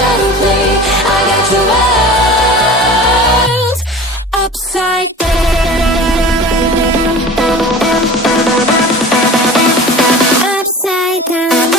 shadow play. I got your world upside down. Upside down.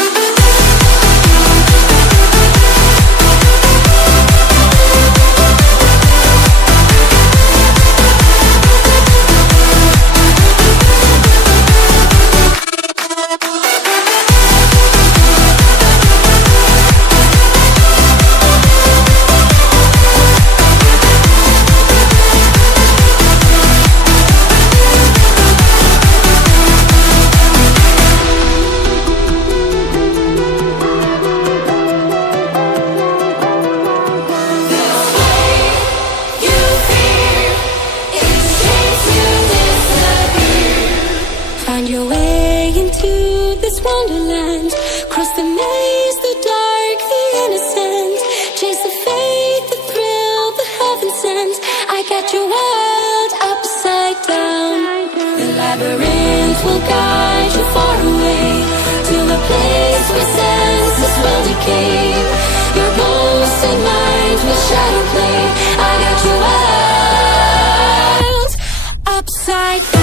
Find your way into this wonderland. Cross the maze, the dark, the innocent. Chase the faith, the thrill, the heaven sent. I got your world upside down. The labyrinth will guide you far away to a place where senses will decay. Your ghost and mind will shadow play. I got your world upside down.